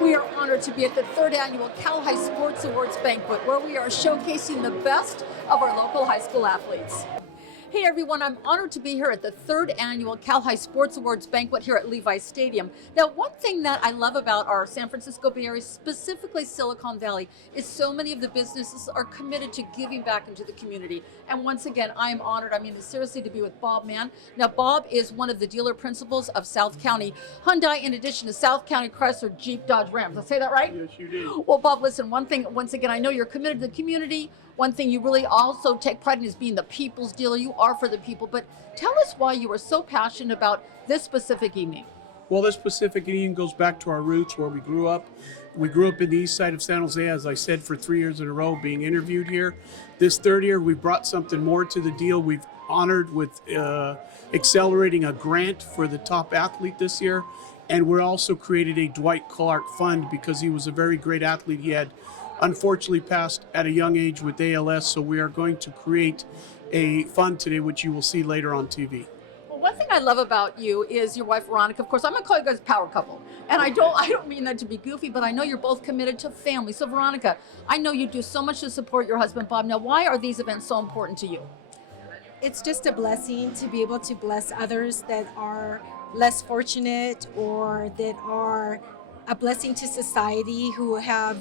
We are honored to be at the third annual Cal High Sports Awards Banquet, where we are showcasing the best of our local high school athletes. Hey everyone, I'm honored to be here at the third annual Cal High Sports Awards Banquet here at Levi's Stadium. Now, one thing that I love about our San Francisco Bay Area, specifically Silicon Valley, is so many of the businesses are committed to giving back into the community. And once again, I am honored, seriously, to be with Bob Mann. Now, Bob is one of the dealer principals of South County Hyundai, in addition to South County Chrysler, Jeep, Dodge, Ram. Did I say that right? Yes, you do. Well, Bob, listen, one thing, once again, I know you're committed to the community. One thing you really also take pride in is being the people's dealer. You are for the people, but tell us why you are so passionate about this specific evening. Well, this specific evening goes back to our roots where we grew up. We grew up in the east side of San Jose, as I said, for 3 years in a row being interviewed here. This third year, we brought something more to the deal. We've honored with accelerating a grant for the top athlete this year. And we're also created a Dwight Clark Fund because he was a very great athlete. He had unfortunately passed at a young age with ALS, so we are going to create a fund today, which you will see later on TV. Well, one thing I love about you is your wife, Veronica. Of course, I'm going to call you guys a power couple. And I don't mean that to be goofy, but I know you're both committed to family. So, Veronica, I know you do so much to support your husband, Bob. Now, why are these events so important to you? It's just a blessing to be able to bless others that are less fortunate or that are a blessing to society who have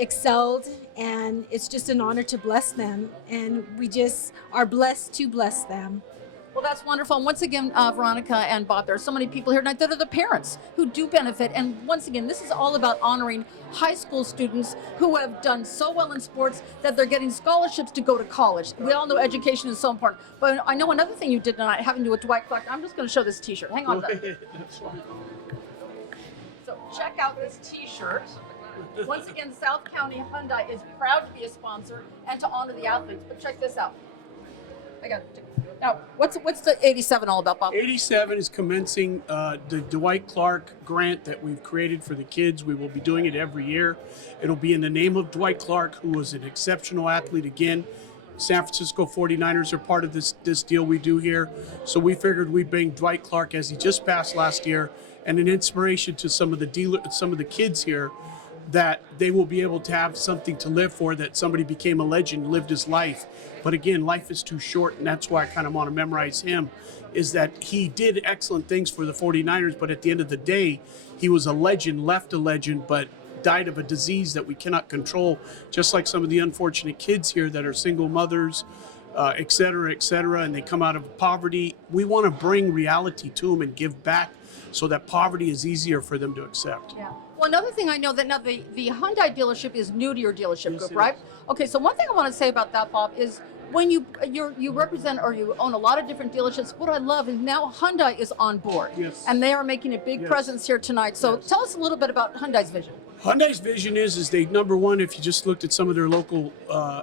excelled, and it's just an honor to bless them, and we just are blessed to bless them. Well, that's wonderful. And once again, Veronica and Bob, there are so many people here tonight that are the parents who do benefit. And once again, this is all about honoring high school students who have done so well in sports that they're getting scholarships to go to college. We all know education is so important. But I know another thing you did tonight having to do with Dwight Clark. I'm just going to show this T-shirt. Hang on a second. That's fine. So check out this T-shirt. Once again, South County Hyundai is proud to be a sponsor and to honor the athletes. But check this out. Now, what's the 87 all about, Bob? 87 is commencing the Dwight Clark grant that we've created for the kids. We will be doing it every year. It'll be in the name of Dwight Clark, who was an exceptional athlete again. San Francisco 49ers are part of this deal we do here. So we figured we'd bring Dwight Clark, as he just passed last year, and an inspiration to some of the kids here, that they will be able to have something to live for, that somebody became a legend, lived his life. But again, life is too short, and that's why I kind of want to memorize him, is that he did excellent things for the 49ers, but at the end of the day, he was a legend, left a legend, but died of a disease that we cannot control, just like some of the unfortunate kids here that are single mothers, et cetera, and they come out of poverty. We want to bring reality to them and give back so that poverty is easier for them to accept. Yeah. Well, another thing I know that now the Hyundai dealership is new to your dealership group, right? Okay, so one thing I want to say about that, Bob, is when you represent or you own a lot of different dealerships, what I love is now Hyundai is on board. Yes. And they are making a big presence here tonight. So tell us a little bit about Hyundai's vision. Hyundai's vision is they, number one, if you just looked at some of their local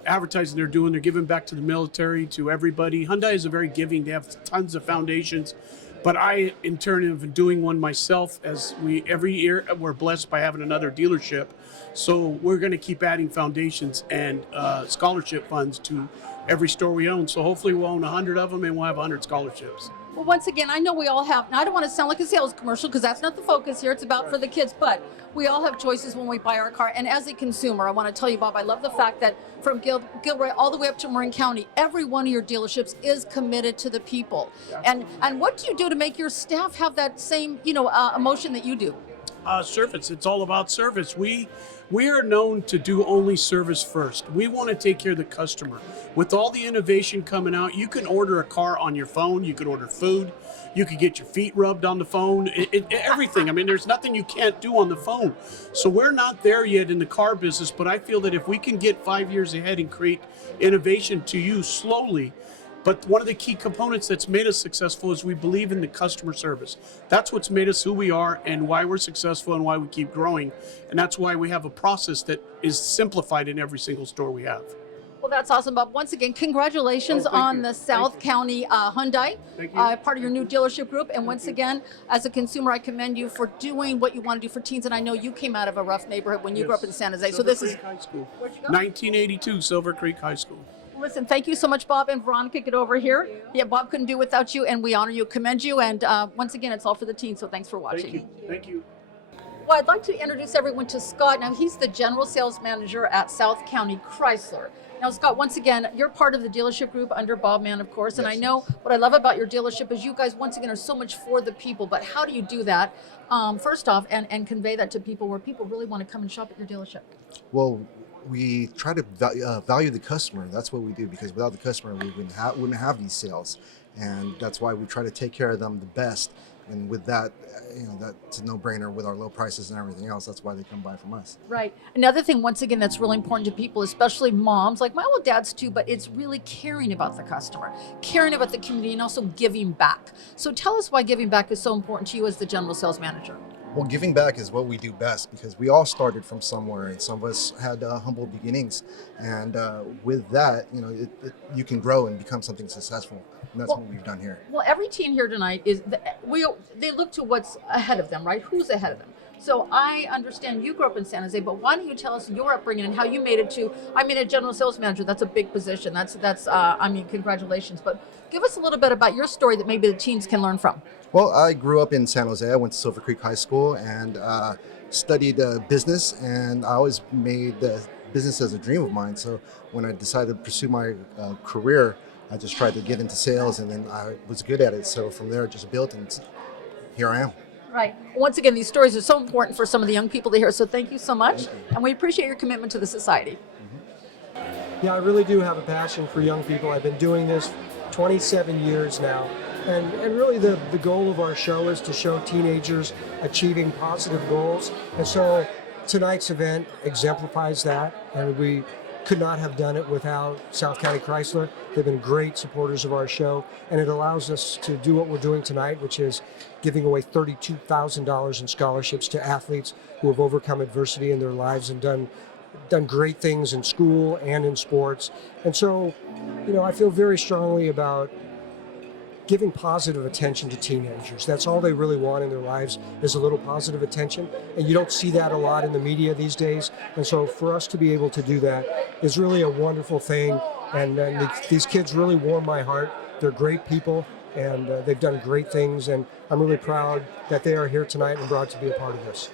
advertising they're doing, they're giving back to the military, to everybody. Hyundai is a very giving. They have tons of foundations. But I, in turn, have been doing one myself, as every year we're blessed by having another dealership. So we're going to keep adding foundations and scholarship funds to every store we own. So hopefully we'll own 100 of them and we'll have 100 scholarships. Well, once again, I know we all have, now I don't want to sound like a sales commercial because that's not the focus here. It's about for the kids, but we all have choices when we buy our car. And as a consumer, I want to tell you, Bob, I love the fact that from Gilroy all the way up to Marin County, every one of your dealerships is committed to the people. And what do you do to make your staff have that same, emotion that you do? Service. It's all about service. We are known to do only service first. We want to take care of the customer. With all the innovation coming out, you can order a car on your phone. You can order food. You can get your feet rubbed on the phone. Everything. There's nothing you can't do on the phone. So we're not there yet in the car business, but I feel that if we can get 5 years ahead and create innovation to you slowly. But one of the key components that's made us successful is we believe in the customer service. That's what's made us who we are and why we're successful and why we keep growing. And that's why we have a process that is simplified in every single store we have. Well, that's awesome, Bob. Once again, congratulations on the South County Hyundai, part of your new dealership group. And once again, as a consumer, I commend you for doing what you want to do for teens. And I know you came out of a rough neighborhood when you grew up in San Jose. Silver So this Creek is High School. Where'd you go? 1982, Silver Creek High School. Listen, thank you so much, Bob and Veronica. Get over here. Yeah, Bob couldn't do it without you, and we honor you, commend you. And once again, it's all for the teens. So thanks for watching. Thank you. Well, I'd like to introduce everyone to Scott. Now, he's the general sales manager at South County Chrysler. Now, Scott, once again, you're part of the dealership group under Bob Mann, of course. And I know what I love about your dealership is you guys, once again, are so much for the people. But how do you do that, first off, and convey that to people where people really want to come and shop at your dealership? Well, we try to value the customer. That's what we do, because without the customer, we wouldn't have these sales. And that's why we try to take care of them the best. And with that, that's a no-brainer with our low prices and everything else. That's why they come buy from us. Right. Another thing, once again, that's really important to people, especially moms, like my old dads too, but it's really caring about the customer, caring about the community, and also giving back. So tell us why giving back is so important to you as the general sales manager. Well, giving back is what we do best, because we all started from somewhere, and some of us had humble beginnings. And with that, you can grow and become something successful. And that's what we've done here. Well, every team here tonight they look to what's ahead of them, right? Who's ahead of them? So I understand you grew up in San Jose, but why don't you tell us your upbringing and how you made it to, a general sales manager? That's a big position. That's congratulations. But give us a little bit about your story that maybe the teens can learn from. Well, I grew up in San Jose. I went to Silver Creek High School and studied business, and I always made business as a dream of mine. So when I decided to pursue my career, I just tried to get into sales, and then I was good at it. So from there, it just built, and here I am. Right. Once again, these stories are so important for some of the young people to hear. So thank you so much, and we appreciate your commitment to the society. Yeah, I really do have a passion for young people. I've been doing this 27 years now. And really the goal of our show is to show teenagers achieving positive goals. And so tonight's event exemplifies that. And we could not have done it without South County Chrysler. They've been great supporters of our show. And it allows us to do what we're doing tonight, which is giving away $32,000 in scholarships to athletes who have overcome adversity in their lives and done great things in school and in sports. And so, I feel very strongly about giving positive attention to teenagers. That's all they really want in their lives, is a little positive attention. And you don't see that a lot in the media these days. And so for us to be able to do that is really a wonderful thing. And these kids really warm my heart. They're great people, and they've done great things. And I'm really proud that they are here tonight and brought to be a part of this.